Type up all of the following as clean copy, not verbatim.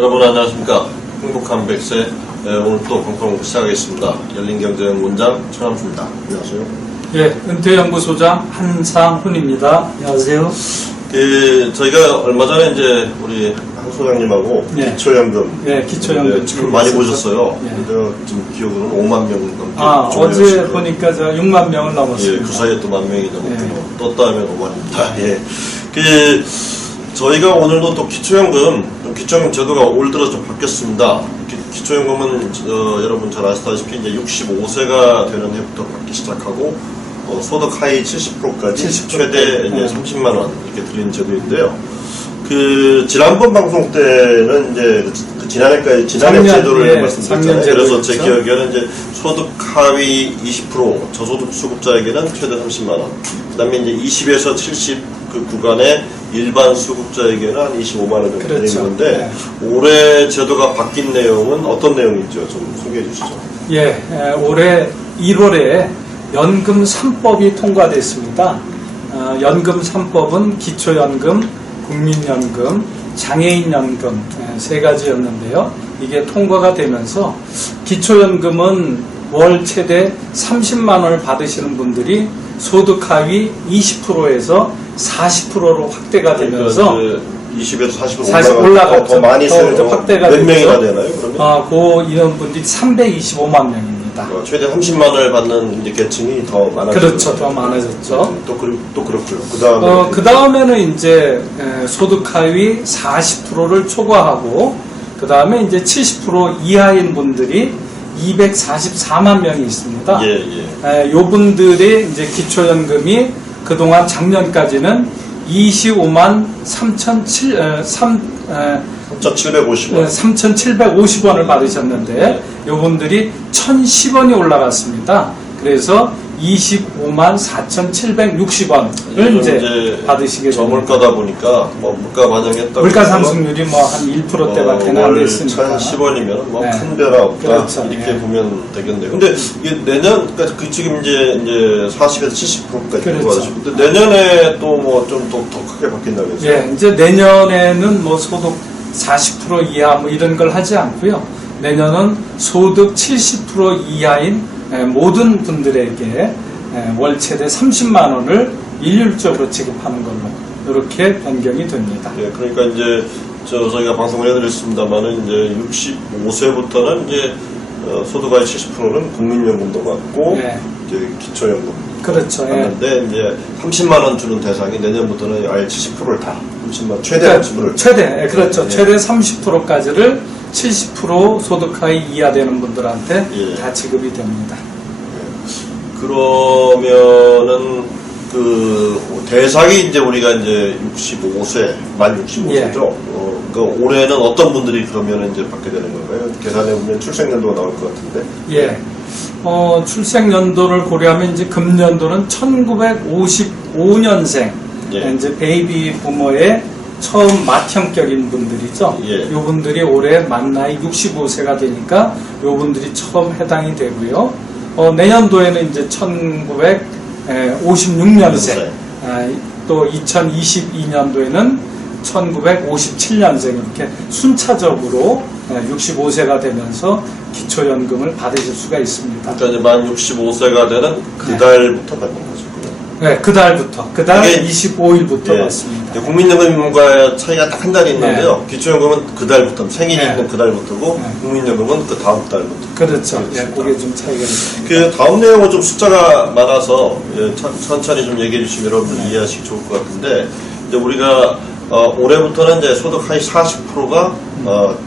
여러분 안녕하십니까. 행복한 100세 오늘 또 방송 시작하겠습니다. 열린경제연구원장 최남수입니다. 안녕하세요. 예, 은퇴연구소장 한상훈입니다. 안녕하세요. 저희가 얼마 전에 이제 우리 한 소장님하고 예. 기초연금, 기초연금 참 많이 보셨어요. 예. 제가 지금 기억으로는 5만 명 넘게. 어제 보니까 저 6만 명을 넘었습니다. 예, 그 사이에 또 1,000명이 넘었고 예. 떴다 하면 5만입니다. 예. 저희가 오늘도 또 기초연금 제도가 올 들어 좀 바뀌었습니다. 기초연금은 여러분 잘 아시다시피 이제 65세가 되는 해부터 받기 시작하고 소득 하위 70%까지 70% 최대 이제 30만 원 이렇게 드리는 제도인데요. 지난번 방송 때는 이제 지난해 제도를 말씀드렸잖아요. 그래서 제 기억에는 이제 소득 하위 20% 저소득 수급자에게는 최대 30만 원. 그다음에 이제 20에서 70 그 구간에 일반 수급자에게는 한 25만 원 정도 그렇죠. 되는 건데 올해 제도가 바뀐 내용은 어떤 내용인지요? 좀 소개해 주시죠. 예, 올해 1월에 연금 3법이 통과됐습니다. 연금 3법은 기초연금, 국민연금, 장애인연금 세 가지였는데요. 이게 통과가 되면서 기초연금은 월 최대 30만 원을 받으시는 분들이 소득 하위 20%에서 40%로 확대가 되면서 20에서 40% 올라갔죠. 더 많이 쓰는 확대가 몇 되죠. 명이나 되나요? 그러면? 이런 분들이 325만 명입니다. 최대 30만 원을 받는 이제 계층이 더 많아졌죠. 그렇죠. 더 많아졌죠. 또 그렇고요. 그 다음에는 이제 소득 하위 40%를 초과하고 그 다음에 이제 70% 이하인 분들이 244만 명이 있습니다. 요 분들의 이제 기초연금이 그동안 작년까지는 25만 3,750원을 받으셨는데 요분들이 1,010원이 올라갔습니다. 그래서 25만 4,760원을 이제 받으시게 됩니다. 저물가다 보니까 물가 반영했다고 물가 상승률이 한 1%대밖에 안 됐으니까 1,010원이면 네. 큰 배라 없다. 그렇죠. 이렇게 보면 되겠네요. 근데 이게 내년까지 지금 이제 40에서 70%까지 그렇죠. 받으시고 근데 내년에 또 뭐 좀 더 크게 바뀐다고 했어요. 예, 이제 내년에는 소득 40% 이하 이런 걸 하지 않고요. 내년은 소득 70% 이하인 모든 분들에게 월 최대 30만 원을 일률적으로 지급하는 걸로 이렇게 변경이 됩니다. 예, 그러니까 이제 저희가 방송을 해드렸습니다만은 이제 65세부터는 이제 소득의 70%는 국민연금도 받고 이제 기초연금 그렇죠. 받는데 이제 30만 원 주는 대상이 내년부터는 아예 70%를 다 30만 최대 30%를 그렇죠. 최대 30%까지를 70% 소득 하위 이하 되는 분들한테 다 지급이 됩니다. 그러면은 대상이 이제 우리가 이제 65세, 만 65세죠. 그러니까 올해는 어떤 분들이 그러면 이제 받게 되는 건가요? 계산해 보면 출생연도가 나올 것 같은데. 예. 출생연도를 고려하면 이제 금년도는 1955년생 이제 베이비 부모의 처음 맏형격인 분들이죠. 요 분들이 올해 만 나이 65세가 되니까 요 분들이 처음 해당이 되고요. 내년도에는 이제 1956년생, 또 2022년도에는 1957년생 이렇게 순차적으로 65세가 되면서 기초연금을 받으실 수가 있습니다. 그러니까 이제 만 65세가 되는 그 달부터 받는 거죠. 네, 그 달부터. 그 달 25일부터 받습니다. 국민연금과 차이가 딱 한 달이 있는데요. 기초연금은 그 달부터, 생일이 있는 그 달부터고, 국민연금은 그 다음 달부터. 그렇죠. 그게 좀 차이가 있습니다. 그 다음 내용은 좀 숫자가 많아서 천천히 좀 얘기해 주시면 여러분들 이해하시기 좋을 것 같은데, 이제 우리가 올해부터는 이제 소득 하위 40%가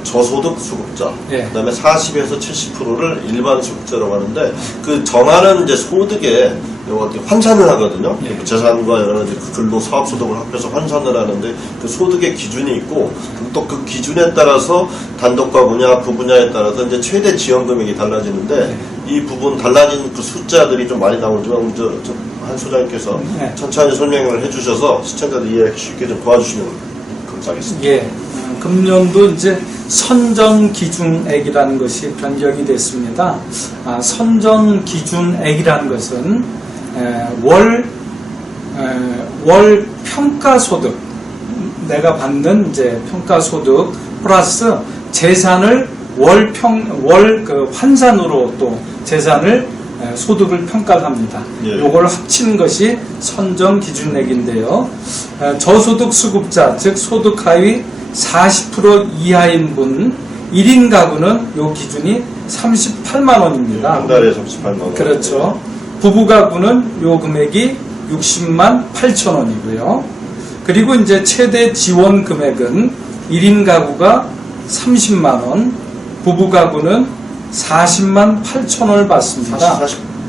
저소득 수급자, 그다음에 40에서 70%를 일반 수급자라고 하는데 그 정하는 이제 소득에 환산을 하거든요. 재산과 여러 가지 근로 사업 소득을 합해서 환산을 하는데 그 소득의 기준이 있고 또 그 기준에 따라서 단독과 분야, 부분야에 따라서 이제 최대 지원 금액이 달라지는데 이 부분 달라진 그 숫자들이 좀 많이 나오지만 한 소장님께서 천천히 설명을 해주셔서 시청자들 이해하기 쉽게 좀 도와주시면 감사하겠습니다. 예. 금년도 이제 선정기준액이라는 것이 변경이 됐습니다. 선정기준액이라는 것은 월 평가소득, 내가 받는 이제 평가소득 플러스 재산을 월 그 환산으로 또 재산을 소득을 평가를 합니다. 예. 요걸 합친 것이 선정 기준액인데요. 저소득 수급자, 즉 소득 하위 40% 이하인 분 1인 가구는 요 기준이 38만 원입니다. 한 달에 38만 원. 그렇죠. 부부 가구는 요 금액이 60만 8천 원이고요. 그리고 이제 최대 지원 금액은 1인 가구가 30만 원, 부부 가구는 40만 8천 원을 받습니다.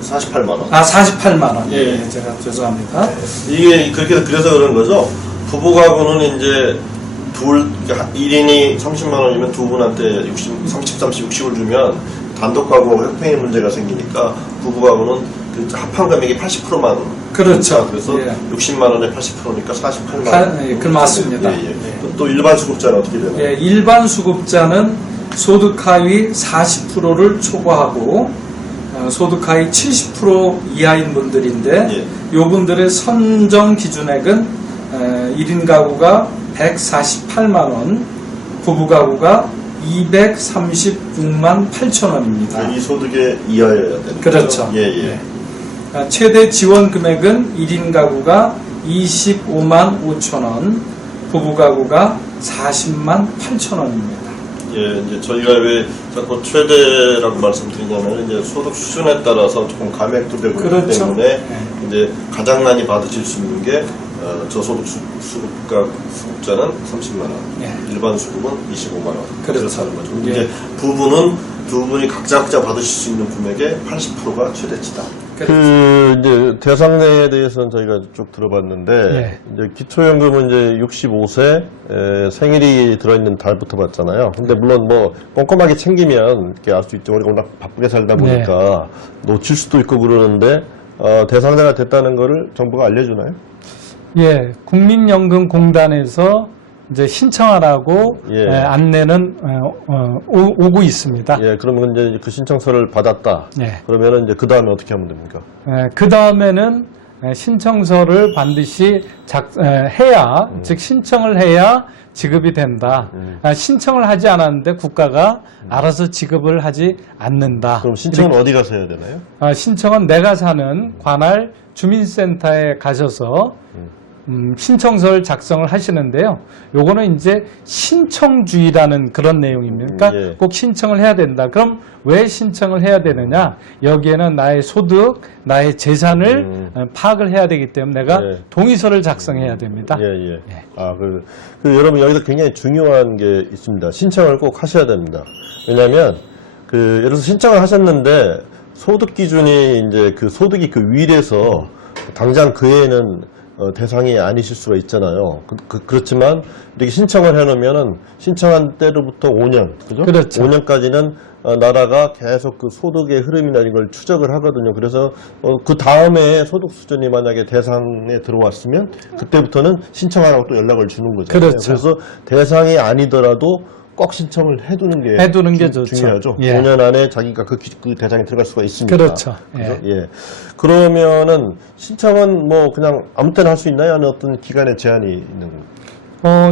48만 원. 48만 원. 예. 예, 제가 죄송합니다. 이게 그래서 그런 거죠. 부부 가구는 이제 1인이 30만 원이면 두 분한테 30, 60을 주면 단독 가구하고 협행의 문제가 생기니까 부부 가구는 그 합한 금액이 80%만. 그렇죠. 그래서 예. 60만 원에 80%니까 48만 원. 예, 그 맞습니다. 예, 예. 또 일반 수급자는 어떻게 되나요? 예, 일반 수급자는 소득 하위 40%를 초과하고 소득 하위 70% 이하인 분들인데 예. 요분들의 선정 기준액은 1인 가구가 148만 원, 부부 가구가 236만 8천 원입니다. 이 소득에 이하여야 되는 그렇죠. 거죠? 예, 예. 최대 지원 금액은 1인 가구가 25만 5천 원, 부부 가구가 40만 8천 원입니다. 예, 이제 저희가 왜 자꾸 최대라고 말씀드리냐면 이제 소득 수준에 따라서 조금 감액도 되고 그렇기 그렇죠. 때문에 네. 이제 가장 많이 받으실 수 있는 게 저소득 수급자는 30만 원, 예. 일반 수급은 25만 원. 그렇죠. 하는 거죠. 예. 이제 부부는 두 분이 각자 받으실 수 있는 금액의 80%가 최대치다. 그 이제 대상내에 대해서는 저희가 쭉 들어봤는데 예. 이제 기초연금은 이제 65세 생일이 들어있는 달부터 받잖아요. 근데 물론 뭐 꼼꼼하게 챙기면 이렇게 알 수 있죠. 우리가 워낙 바쁘게 살다 보니까 놓칠 수도 있고 그러는데 대상자가 됐다는 거를 정부가 알려주나요? 예, 국민연금공단에서 이제 신청하라고 예. 안내는 오고 있습니다. 예, 그러면 이제 그 신청서를 받았다. 예. 그러면은 이제 그 다음에 어떻게 하면 됩니까? 그 다음에는 신청서를 반드시 해야, 즉 신청을 해야 지급이 된다. 신청을 하지 않았는데 국가가 알아서 지급을 하지 않는다. 그럼 신청은 어디 가서 해야 되나요? 신청은 내가 사는 관할 주민센터에 가셔서 신청서를 작성을 하시는데요. 요거는 이제 신청주의라는 그런 내용입니다. 그러니까 예. 꼭 신청을 해야 된다. 그럼 왜 신청을 해야 되느냐? 여기에는 나의 소득, 나의 재산을 파악을 해야 되기 때문에 내가 예. 동의서를 작성해야 됩니다. 예, 예. 여러분 여기서 굉장히 중요한 게 있습니다. 신청을 꼭 하셔야 됩니다. 왜냐하면 예를 들어서 신청을 하셨는데 소득 기준이 이제 그 소득이 그 위에서 당장 그 해에는 대상이 아니실 수가 있잖아요. 그렇지만 이렇게 신청을 해놓으면은 신청한 때로부터 5년, 그죠? 그렇죠. 5년까지는 나라가 계속 그 소득의 흐름이나 이런 걸 추적을 하거든요. 그래서 그 다음에 소득 수준이 만약에 대상에 들어왔으면 그때부터는 신청하라고 또 연락을 주는 거잖아요. 그렇죠. 그래서 대상이 아니더라도 꼭 신청을 해두는 게 좋죠. 중요하죠. 예. 5년 안에 자기가 그 대상에 들어갈 수가 있으니까. 그렇죠. 그죠? 예. 그러면은 신청은 뭐 그냥 아무 때나 할 수 있나요? 아니면 어떤 기간에 제한이 있는 건가요?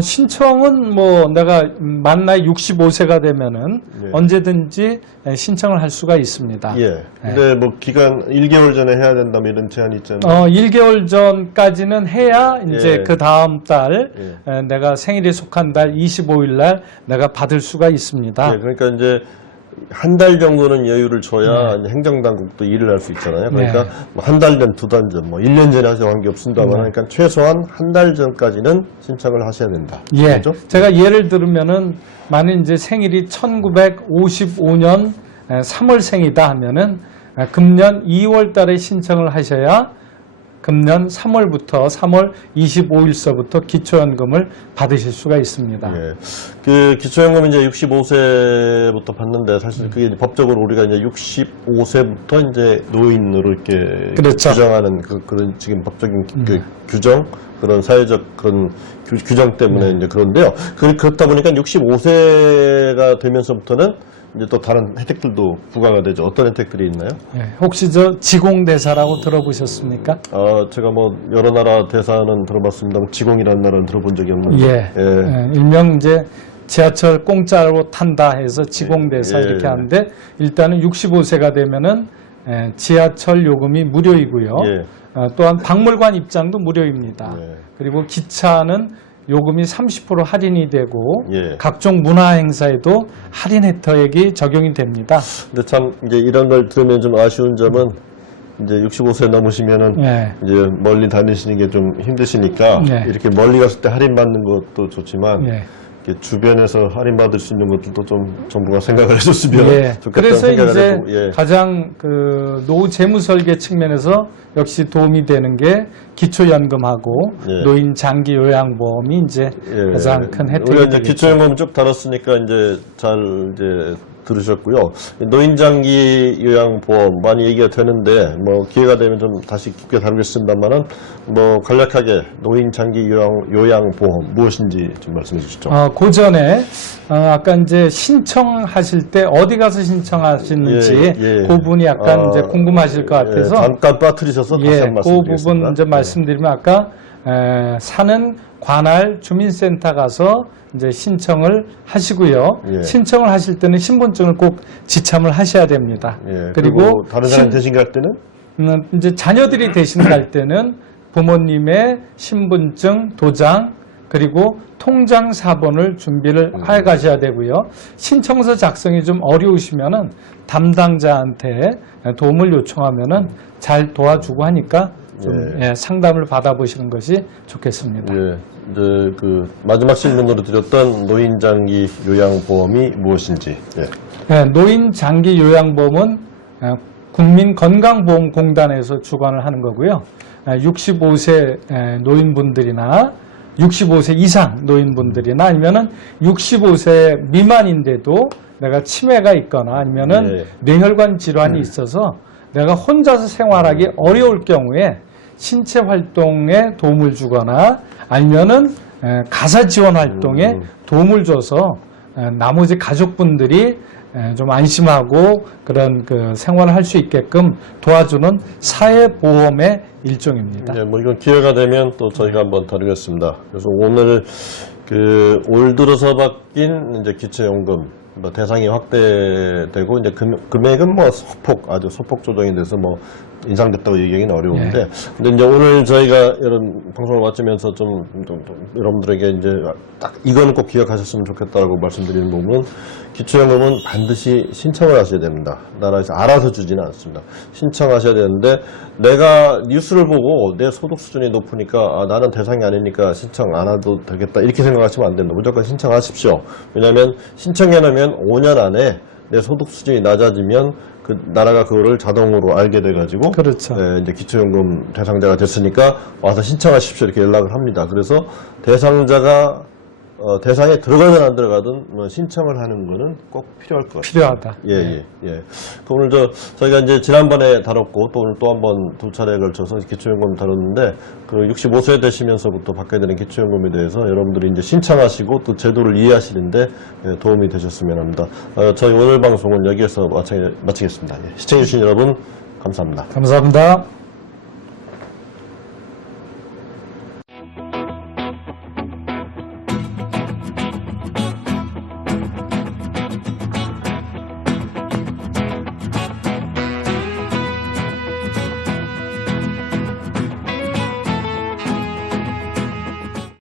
신청은 뭐 내가 만 나이 65세가 되면은 예. 언제든지 신청을 할 수가 있습니다. 예. 근데 뭐 기간 1개월 전에 해야 된다면 이런 제한이 있잖아요. 1개월 전까지는 해야 이제 예. 그 다음 달 내가 생일에 속한 달 25일 날 내가 받을 수가 있습니다. 예, 그러니까 이제 한 달 정도는 여유를 줘야 이제 행정당국도 일을 할 수 있잖아요. 그러니까 네. 뭐 한 달 전, 두 달 전, 뭐 1년 전에 하셔도 관계없습니다만 그러니까 최소한 한 달 전까지는 신청을 하셔야 된다. 예. 그렇죠? 제가 예를 들면은 만약 이제 생일이 1955년 3월생이다 하면은 금년 2월 달에 신청을 하셔야 금년 3월부터 3월 25일서부터 기초연금을 받으실 수가 있습니다. 예. 그 기초연금 이제 65세부터 받는데 사실 그게 이제 법적으로 우리가 이제 65세부터 이제 노인으로 이렇게 그렇죠. 규정하는 그런 지금 법적인 그 규정 그런 사회적 그런 규정 때문에 이제 그런데요. 그렇다 보니까 65세가 되면서부터는 이제 또 다른 혜택들도 부과가 되죠. 어떤 혜택들이 있나요? 예. 혹시 저 지공대사라고 들어보셨습니까? 제가 뭐 여러 나라 대사는 들어봤습니다만 지공이라는 나라는 들어본 적이 없는데. 예. 일명 이제 지하철 공짜로 탄다 해서 지공돼서 예. 이렇게 하는데 일단은 65세가 되면은 지하철 요금이 무료이고요. 예. 또한 박물관 입장도 무료입니다. 예. 그리고 기차는 요금이 30% 할인이 되고 예. 각종 문화 행사에도 할인 혜택이 적용이 됩니다. 근데 참 이제 이런 걸 들으면 좀 아쉬운 점은 이제 65세 넘으시면은 예. 이제 멀리 다니시는 게 좀 힘드시니까 네. 이렇게 멀리 갔을 때 할인 받는 것도 좋지만 예. 이렇게 주변에서 할인 받을 수 있는 것들도 좀 정부가 생각을 해줬으면 예. 좋겠다는 그래서 생각을 이제 해보고, 예. 가장 그 노후 재무 설계 측면에서 역시 도움이 되는 게 기초연금하고 예. 노인 장기 요양보험이 이제 예. 가장 큰 혜택이 우리가 이제 되겠죠. 기초연금 쭉 다뤘으니까 이제 잘 이제 들으셨고요. 노인장기 요양보험 많이 얘기가 되는데 뭐 기회가 되면 좀 다시 깊게 다루겠습니다만은 뭐 간략하게 노인장기 요양보험 무엇인지 좀 말씀해 주시죠. 그 전에 아까 이제 신청하실 때 어디 가서 신청하시는지 예, 예. 그 부분이 약간 이제 궁금하실 것 같아서 예, 잠깐 빠뜨리셔서 다시 한번 그 말씀드리겠습니다. 부분 이제 말씀드리면 아까 사는 관할 주민센터 가서 이제 신청을 하시고요. 예. 신청을 하실 때는 신분증을 꼭 지참을 하셔야 됩니다. 예, 그리고 다른 사람 대신 갈 때는 이제 자녀들이 대신 갈 때는 부모님의 신분증, 도장, 그리고 통장 사본을 준비를 해 가셔야 되고요. 신청서 작성이 좀 어려우시면은 담당자한테 도움을 요청하면은 잘 도와주고 하니까 좀 상담을 받아보시는 것이 좋겠습니다. 예, 이제 그 마지막 질문으로 드렸던 노인장기 요양보험이 무엇인지. 예. 노인 장기 요양보험은 국민건강보험공단에서 주관을 하는 거고요. 65세 노인분들이나 65세 이상 노인분들이나 아니면은 65세 미만인데도 내가 치매가 있거나 아니면은 뇌혈관 질환이 있어서 내가 혼자서 생활하기 어려울 경우에 신체 활동에 도움을 주거나 아니면은 가사 지원 활동에 도움을 줘서 나머지 가족분들이 좀 안심하고 그런 그 생활을 할 수 있게끔 도와주는 사회보험의 일종입니다. 뭐 이건 기회가 되면 또 저희가 한번 다루겠습니다. 그래서 오늘 올 들어서 바뀐 이제 기초연금 뭐 대상이 확대되고 이제 금액은 뭐 아주 소폭 조정이 돼서 뭐 인상됐다고 얘기하기는 어려운데, 근데 이제 오늘 저희가 이런 방송을 마치면서 좀 여러분들에게 이제 딱 이거는 꼭 기억하셨으면 좋겠다고 말씀드리는 부분은 기초연금은 반드시 신청을 하셔야 됩니다. 나라에서 알아서 주지는 않습니다. 신청하셔야 되는데 내가 뉴스를 보고 내 소득 수준이 높으니까 나는 대상이 아니니까 신청 안 해도 되겠다 이렇게 생각하시면 안 된다. 무조건 신청하십시오. 왜냐하면 신청해 놓으면 5년 안에 내 소득 수준이 낮아지면 그 나라가 그거를 자동으로 알게 돼가지고 그렇죠. 이제 기초연금 대상자가 됐으니까 와서 신청하십시오 이렇게 연락을 합니다. 그래서 대상자가 대상에 들어가든 안 들어가든 뭐 신청을 하는 거는 꼭 필요할 것 같아요. 필요하다. 예. 그 오늘 저희가 이제 지난번에 다뤘고 또 오늘 또 한 번 두 차례에 걸쳐서 기초연금 다뤘는데 그 65세 되시면서부터 받게 되는 기초연금에 대해서 여러분들이 이제 신청하시고 또 제도를 이해하시는데 도움이 되셨으면 합니다. 저희 오늘 방송은 여기에서 마치겠습니다. 시청해주신 여러분 감사합니다. 감사합니다.